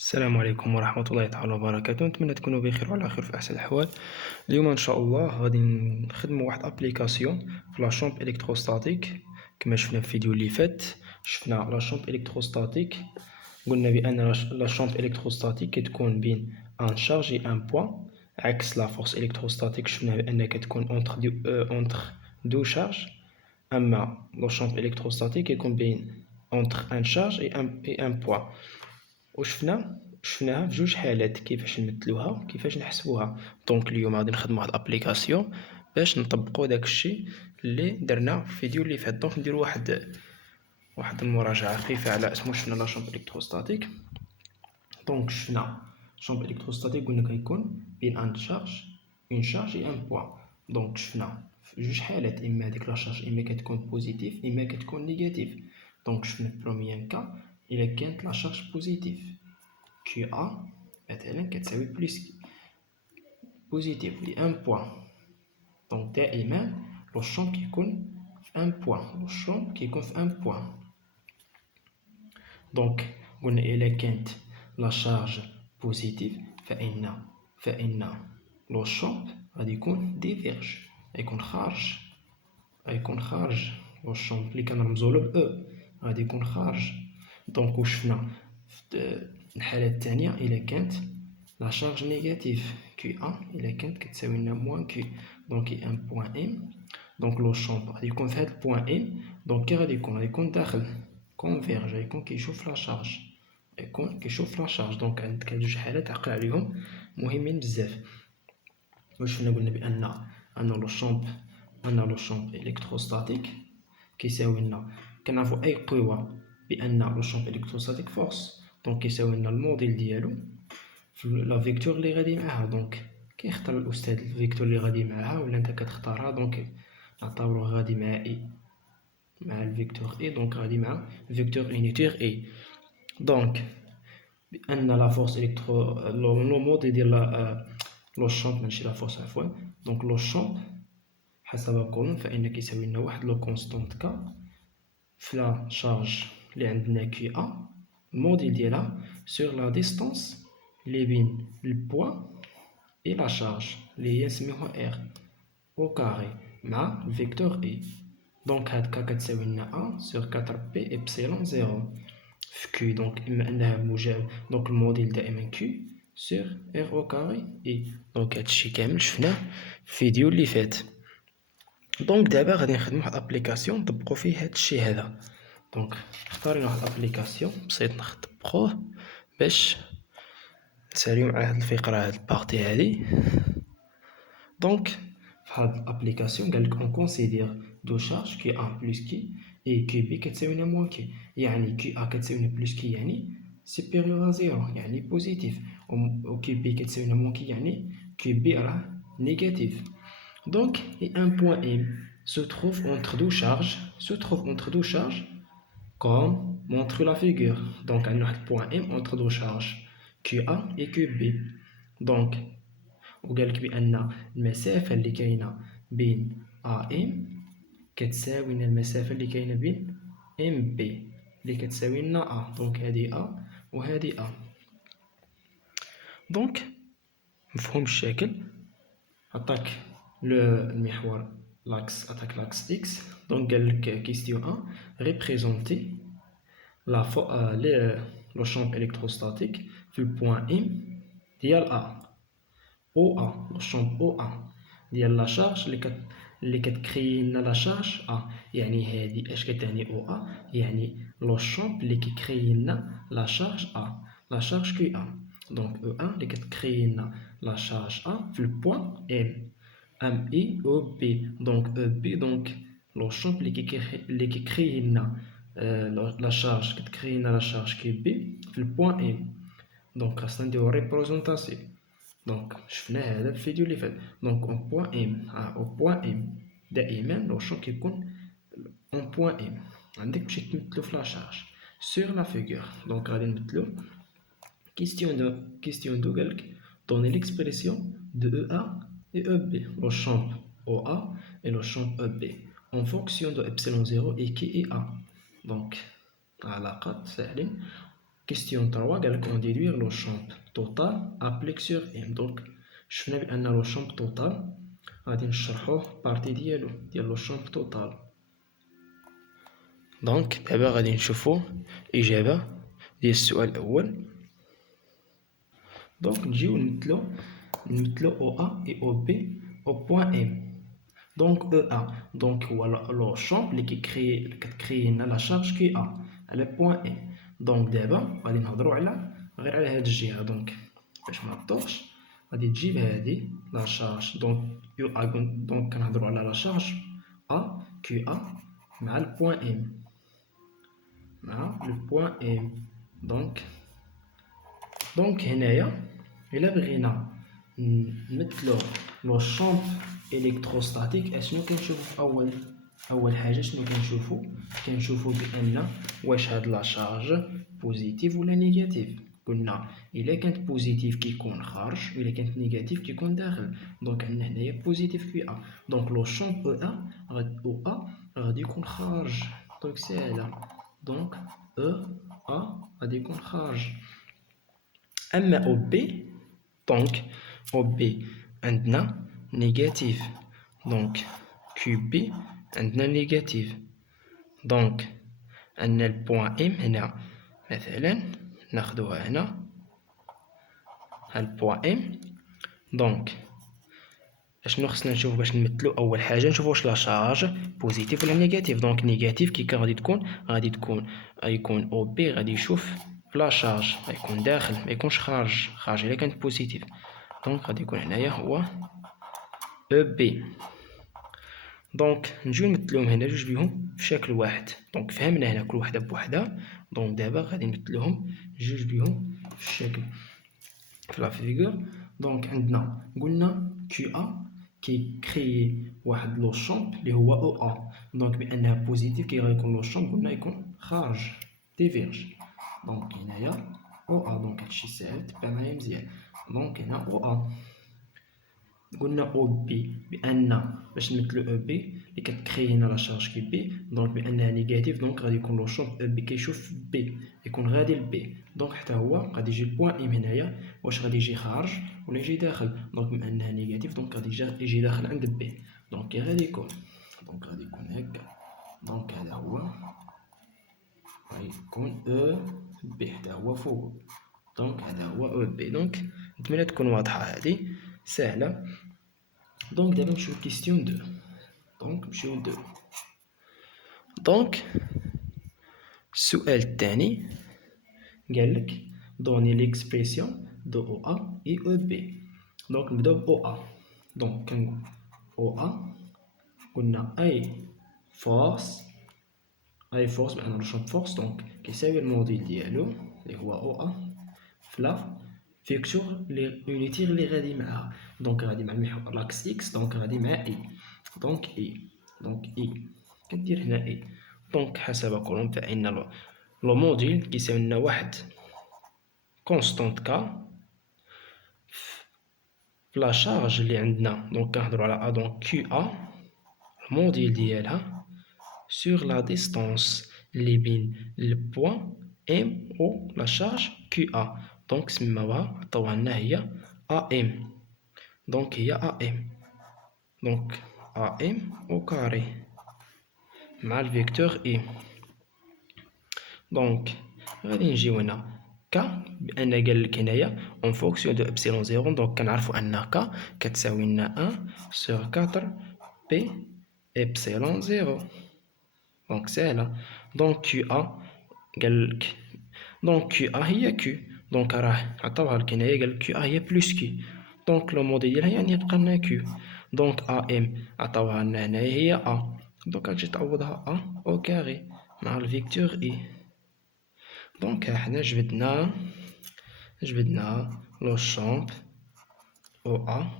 السلام عليكم ورحمة الله تعالى وبركاته. نتمنى تكونوا بخير وعلى خير في أحسن الأحوال. اليوم إن شاء الله غادي نخدموا واحد أبليكاسيون في لا شومب إلكتروستاتيك. كما شفنا في الفيديو اللي فات شفنا لا شومب إلكتروستاتيك، قلنا بأن لا شومب إلكتروستاتيك كتكون بين ان شارج اي ان بوان، عكس لا فورس إلكتروستاتيك شفنا بأنها كتكون اونتر دو شارج. أما لا شومب إلكتروستاتيك يكون بين اونتر ان شارج اي ان بوان. شفناها في جوج حالات، كيفاش نمثلوها كيفاش نحسبوها. دونك اليوم غادي نخدموا واحد الابليكاسيون باش نطبقوا داكشي اللي درنا في الفيديو اللي فات. دونك نديروا واحد المراجعه خفيفه على اسمو. شفنا لا شومب الكتروستاتيك. دونك شفنا شومب الكتروستاتيك قلنا كيكون بين ان شارج اي ان بوان. دونك شفنا في جوج حالات، اما هذيك لا شارج اما كتكون بوزيتيف اما كتكون نيجاتيف. دونك شفنا في بروميير كا الا كانت لا شارج بوزيتيف QA مثلا كتساوي بلس بوزيتيف ل 1 بوان. دونك دائما لو شومب كيكون في 1 بوان، لو شومب كيكون في 1 بوان. دونك قلنا إلا كانت لا شارج بوزيتيف فإن لو شومب غادي يكون ديفيرج، غيكون خارج لو شومب اللي كنرمزولو ب او غادي يكون خارج. دونك وشفنا في الحالة الثانية إلا كانت لا شارج نيجاتيف كي أ إلا كانت كتساوي لنا موان كي، دونك ان بوان ام. دونك لو شومب غادي يكون في هاد البوان ام. دونك كي غادي يكون داخل كونفيرج، غيكون كيشوف لا شارج، دونك عندك هاد جوج حالات عقل عليهم مهمين بزاف. واش فينا قلنا بأن لو شومب إلكتروستاتيك كيساوي لنا، كنعرفو أي قوة بأن لو شومب إلكتروستاتيك فورس، دونك كيساوي لنا الموديل ديالو في لا فيكتور اللي غادي معاها. دونك كيختار الأستاذ الفيكتور اللي غادي معاها ولا نتا كتختارها. دونك نعتبروه غادي مع إي، مع الفيكتور إي، دونك غادي مع فيكتور يونيتير إي. دونك بأن لا فورس لو موديل ديال لو شومب ماشي لا فورس عفوا. دونك لو شومب حسب كولوم فإن كيساوي لنا واحد لو كونستونت كا في لا شارج اللي عندنا كي أ، الموديل ديالها سور لا ديستونس اللي بين البوان اي لا شارج اللي هي نسميوها ار او كاري مع الفيكتور اي. دونك هاد كا كتساوي لنا 1 سور 4 بي إبسيلون زيرو في كي. دونك إما أنها موجب، دونك الموديل دائما كي سور ار او كاري اي. دونك هادشي كامل شفناه في الفيديو اللي فات. دونك دابا غادي نخدمو واحد الابليكاسيون نطبقو فيه هادشي هذا. دونك اختارينا واحد الابليكاسيون بسيط نطبقوه باش نساليو مع هاد الفقرة، هاد البارتي هادي. دونك في هاد الابليكاسيون قالك اون كونسيدير دو شارج كي ان بلس كي اي كي بي كتساوي لنا موان كي. يعني كي ا كتساوي لنا بلس كي يعني سوبيريور ا زيرو يعني بوزيتيف، و كي بي كتساوي لنا موان كي يعني كي بي راه نيجاتيف. Donc, et un point M se trouve entre deux charges, comme montre la figure. Donc, on a un point M entre deux charges, QA et QB. Donc, وقال لك بأن المسافة اللي كاينة بين AM كتساوي لنا المسافة اللي كاينة بين MB اللي كتساوي لنا A. دونك هادي A وهادي A. دونك مفهوم الشكل، عطاك المحور l'axe attaque l'axe X. Donc question 1, représenter le champ électrostatique في point M ديال A OA. le champ OA ديال لا شارج اللي كتكري لنا لا شارج A. يعني هادي اش كتعني OA؟ يعني لو شامب اللي كيكري لنا لا شارج A، لا شارج كي A. دونك O1 اللي كتكري لنا لا شارج A في البوان M MI ou B. Donc B, donc le champ qui crée la charge qui est B, le point M. Donc c'est une représentation. Donc je fais la vidéo اللي فات. Donc au point M دائما le champ qui compte en point M. عندك باش تمثلو في la charge sur la figure. Donc غادي نمثلو question 2 قالك donner l'expression de EA et EB, le champ OA et le champ EB en fonction de epsilon 0 et qui est A. Donc علاقات ساهلين question 3 قال لك on déduire le champ total appliqué sur M. donc شفنا بان لو champ total غادي نشرحوه بارتي ديال لو champ total. دونك دابا غادي نشوفو اجابه ديال السؤال الاول. دونك نجيو نمثلو او ا اي او بي au point M. Donc EA, donc voilà le champ qui crée la charge QA à le point M. Donc d'abord, غادي نهضروا غير على هاد الجهه. دونك باش ما نطوحش غادي تجيب هادي لا شارج. دونك كنهضروا على لا شارج A QA مع البوان M مع البوان M. دونك هنايا الا بغينا نمثلو لو شامب الكتروستاتيك اشنو كنشوفو في اول حاجه؟ شنو كنشوفو بان واش هاد لا شارج بوزيتيف ولا نيجاتيف. قلنا الا كانت بوزيتيف كيكون خارج والا كانت نيجاتيف كيكون داخل. دونك عندنا هنايا بوزيتيف كي ا. دونك لو شامب او ا غادي يكون خارج. دونك ساهله. دونك ا غادي يكون خارج. اما او بي دونك او بي عندنا نيجاتيف. دونك كيو بي عندنا نيجاتيف. دونك عندنا البوان ام هنا مثلا ناخدوها هنا البوان ام. دونك اشنو خصنا نشوف باش نمثلو؟ اول حاجه نشوفو واش لا شارج بوزيتيف ولا نيجاتيف. دونك نيجاتيف كي غادي يكون او بي غادي يشوف لا شارج غيكون داخل ما يكونش خارج الا كانت بوزيتيف. دونك غادي يكون هنايا هو او بي. دونك نجيو نمثلوهم هنا جوج بيهم في شكل واحد. دونك فهمنا هنا كل وحده بوحدها. دونك دابا غادي نمثلوهم جوج بيهم في الشكل في لا فيغور. دونك عندنا قلنا كيو ا كي كريي واحد لو شامب اللي هو او ا. دونك بانها بوزيتيف كي غيكون لو شامب قلنا يكون خارج ديفيرج. دونك هنايا او ا. دونك هادشي ساهل تبع معايا مزيان. دونك هنا او ا. قلنا او بي بان باش نمثلو او بي اللي كتكري هنا لا شارج كي بي. دونك بانها نيجاتيف دونك غادي يكون لو شامب او بي كيشوف بي يكون غادي لبي. دونك حتى هو غادي يجي البوان ام هنايا واش غادي يجي خارج ولا يجي داخل. دونك بما انها نيجاتيف دونك غادي يجي داخل عند بي. دونك كي غادي يكون هكا. دونك هذا هو غيكون او بي حتى هو فوق. دونك هذا هو او بي. دونك نتمنى تكون واضحه هذه سهله. دونك دابا نمشيو كيستيون 2. دونك السؤال الثاني قالك دوني ليكسبرسيون دو او ا اي او بي. دونك نبداو ب او ا. دونك او ا قلنا اي فورس بأن نرشد فورس. دونك كيساوي الموديل ديالو اللي هو او ا فلا فيكتور لي يونيتير اللي غادي معاها. دونك غادي مع المحور لاكس اكس. دونك غادي مع اي. دونك اي كدير هنا اي. دونك حسب كولوم فإن لو موديل كيساوي لنا واحد كونستانت كا لا شارج اللي عندنا. دونك كنهضروا على ا. دونك كيو ا الموديل ديالها سور لا ديستانس اللي بين البوان ام و لا شارج كيو ا. دونك سماوها عطاوها لنا هي ا ام. دونك هي ا ام. دونك ا ام او كاري مع الفيكتور اي. دونك غادي نجيو هنا كا بان قالك هنايا اون فونكسيون دو ابسيلون زيرو. دونك كنعرفو ان كا كتساوي لنا 1 سور 4 بي ابسيلون زيرو. دونك ساهله. دونك كيو ا قالك دونك كيو ا هي كيو. دونك راه عطاوها لك هنايا قالك كيو ا هي بلوس كيو. دونك لو موديل ديالها يعني يبقى لنا كيو. دونك ا ام عطاوها لنا هنايا هي ا. دونك غتجي تعوضها ا او كاري مع الفيكتور اي. دونك حنا جبدنا لو شامب او ا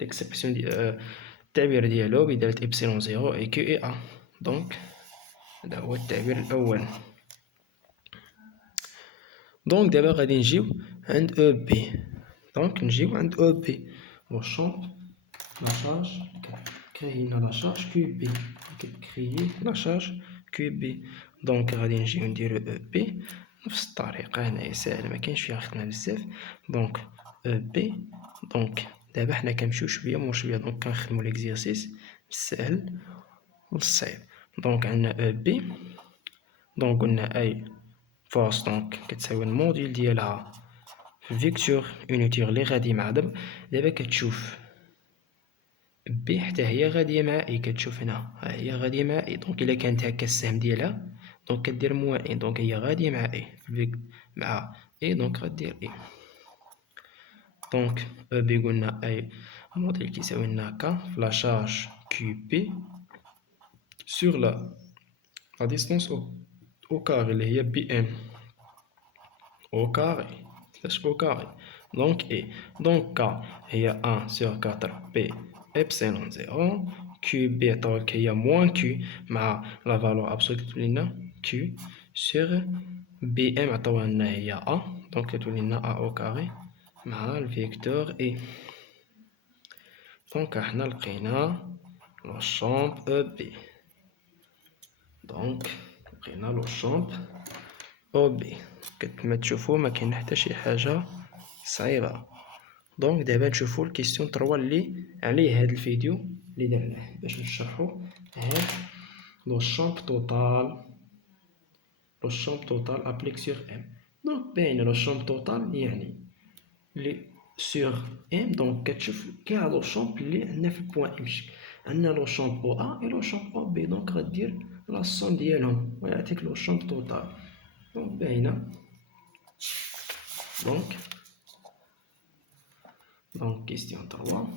ليكسبرسيون التعبير ديالو بدالة ابسيلون زيرو اي كيو اي ا. دونك هذا هو التعبير الاول. دونك دابا غادي نجيو عند او بي. دونك نجيو عند او بي لو شامب لا شارج كتكري لنا لا شارج كيو بي. كتكري لا شارج كيو بي. دونك غادي نجيو نديرو او بي نفس الطريقة. هنايا ساهل مكاينش فيها خدمة بزاف. دونك او بي. دونك دابا حنا كنمشيو شوية مور شوية، دونك كنخدمو ليكزيرسيس من السهل والصعيب. دونك عندنا او بي. دونك قلنا اي فورس دونك كتساوي الموديل ديالها في الفيكتور يونيتير لي غادي مع دابا كتشوف بي حتى هي غادية مع اي، كتشوف هنا ها هي غادية مع اي. دونك الا كانت هكا السهم ديالها دونك كدير موان اي، دونك هي غادية مع اي مع اي، دونك غدير اي. دونك او بي قلنا اي موديل كيساوي لنا هكا في لا شارج كيو بي سور لا ديستونس او كاري اللي هي بي ام au carré au carré. Donc E. Donc K هي 1 sur 4 P epsilon 0. Q B donc هي moins Q مع la valeur absolue لنا Q sur B M عطاوها لنا هي A. donc كتولي لنا A au carré مع الفيكتور E. donc احنا لقينا لو شامب E B. donc لقينا لو شامب او بي. كما تشوفوا ما كاين حتى شي حاجه صعيبه. دونك دابا نشوفوا الكيستيون 3 اللي عليه هذا الفيديو اللي درناه باش نشرحوا هاد لو شامب توتال. لو شامب توتال ابليك سور ام. دونك باين لو شامب توتال يعني لي سور ام. دونك كتشوف كاع لو شامب اللي عندنا في البوان ام. عندنا لو شامب او ا و لو شامب او بي. دونك غدير لا سوم ديالهم ويعطيك لو شامب توتال. دونك باينه. Donc question 3.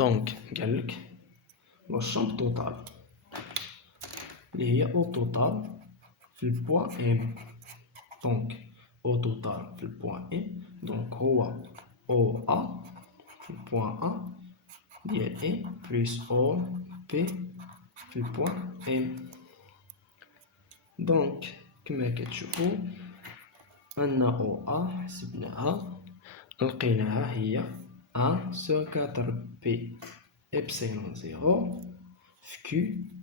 Donc قالك لو شامب توتال اللي هي او توتال في البوان ام. دونك او توتال في البوان ام دونك هو او ا في البوان ا ديال ام بلس او بي في البوان ام. دونك كما كتشوفوا عندنا او ا حسبناها لقيناها هي 1 sur 4 P epsilon 0 في Q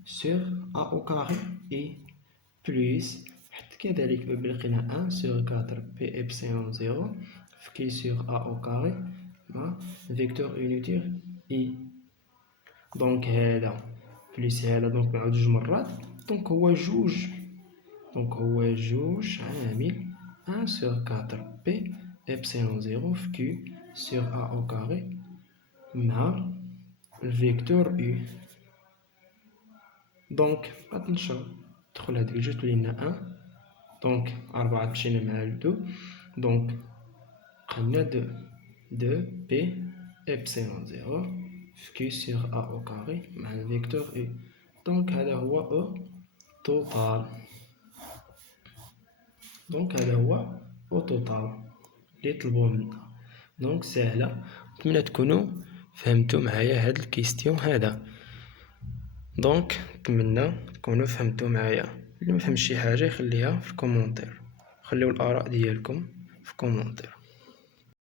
sur A au carré et plus حتى كذلك لقينا 1 sur 4 P epsilon 0 في Q sur A au carré مع فيكتور يونيتير E. دونك هذا بليس هذا دونك مع جوج مرات دونك هو جوج. دونك هو جوج عامل 1 sur 4 P epsilon 0 في Q sur A au carré مع الفيكتور U. دونك غادي تدخل هاديك الجوج تولي لنا 1. دونك 4 مشينا مع 2 دونك قلنا 2 P epsilon 0 في Q sur A au carré مع الفيكتور U. دونك هذا هو O توتال. دونك هذا هو او توتال اللي طلبوه منا. دونك ساهله. نتمنى تكونوا فهمتوا معايا هاد الكيستيون هذا. دونك نتمنى تكونوا فهمتوا معايا. اللي ما فهمش شي حاجه يخليها في الكومونتير. خليو الاراء ديالكم في الكومونتير.